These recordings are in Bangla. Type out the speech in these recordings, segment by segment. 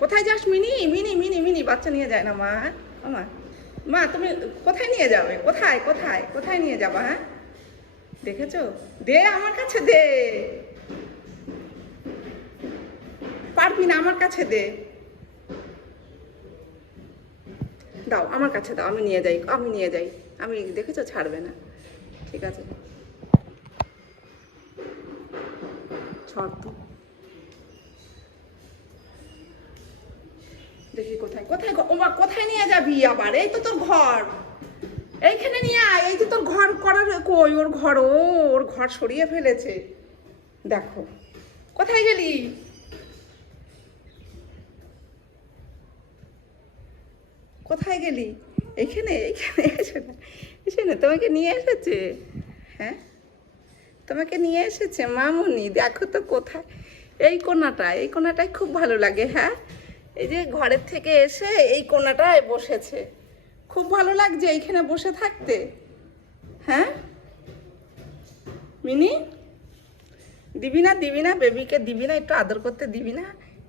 কোথায় যাস মিনি? মিনি মিনি মিনি বাচ্চা নিয়ে যায় না মা। মা মা তুমি কোথায় নিয়ে যাবে? কোথায় কোথায় কোথায় নিয়ে যাবা? হ্যাঁ দেখেছো? দে আমার কাছে দে। পারবি না, আমার কাছে দে। দাও আমার কাছে দাও, আমি নিয়ে যাই, আমি নিয়ে যাই। আমি দেখেছো ছাড়বে না। ঠিক আছে ছাড় তো। দেখি কোথায় কোথায় ওমা কোথায় নিয়ে যাবি আবার? এই তো তোর ঘর, এইখানে নিয়ে আয়। এই যে তোর ঘর করার কই? ওর ঘর, ওর ঘর সরিয়ে ফেলেছে। দেখো কোথায় গেলি? কোথায় গেলি? এইখানে এইখানে এসে না, এসে না, তোমাকে নিয়ে এসেছে। হ্যাঁ তোমাকে নিয়ে এসেছে মামুনি। দেখো তো কোথায়, এই কোণাটা, এই কোণাটাই খুব ভালো লাগে। হ্যাঁ এই যে ঘরের থেকে এসে এই কোণাটায় বসেছে, খুব ভালো লাগছে এইখানে বসে থাকতে। হ্যাঁ মিনি দিবি না, দিবি না বেবিকে দিবি না, একটু আদর করতে দিবি না?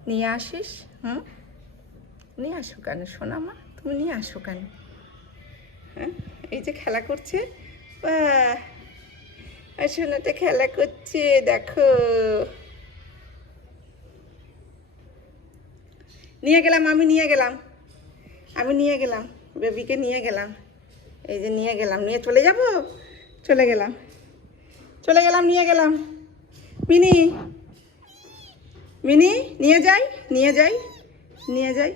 নিয়ে আসিস। হুম নিয়ে আসো কেন সোনা মা, তুমি নিয়ে আসো কেন? হ্যাঁ এই যে খেলা করছে, বাহ সোনাটা খেলা করছে দেখো। নিয়ে গেলাম, আমি নিয়ে গেলাম, আমি নিয়ে গেলাম, বেবিকে নিয়ে গেলাম। এই যে নিয়ে গেলাম, নিয়ে চলে যাব, চলে গেলাম, চলে গেলাম, নিয়ে গেলাম। মিনি মিনি নিয়ে যাই, নিয়ে যাই, নিয়ে যাই।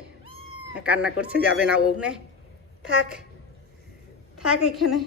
কান্না করছে, যাবে না ও, নে থাক, থাক এখানে।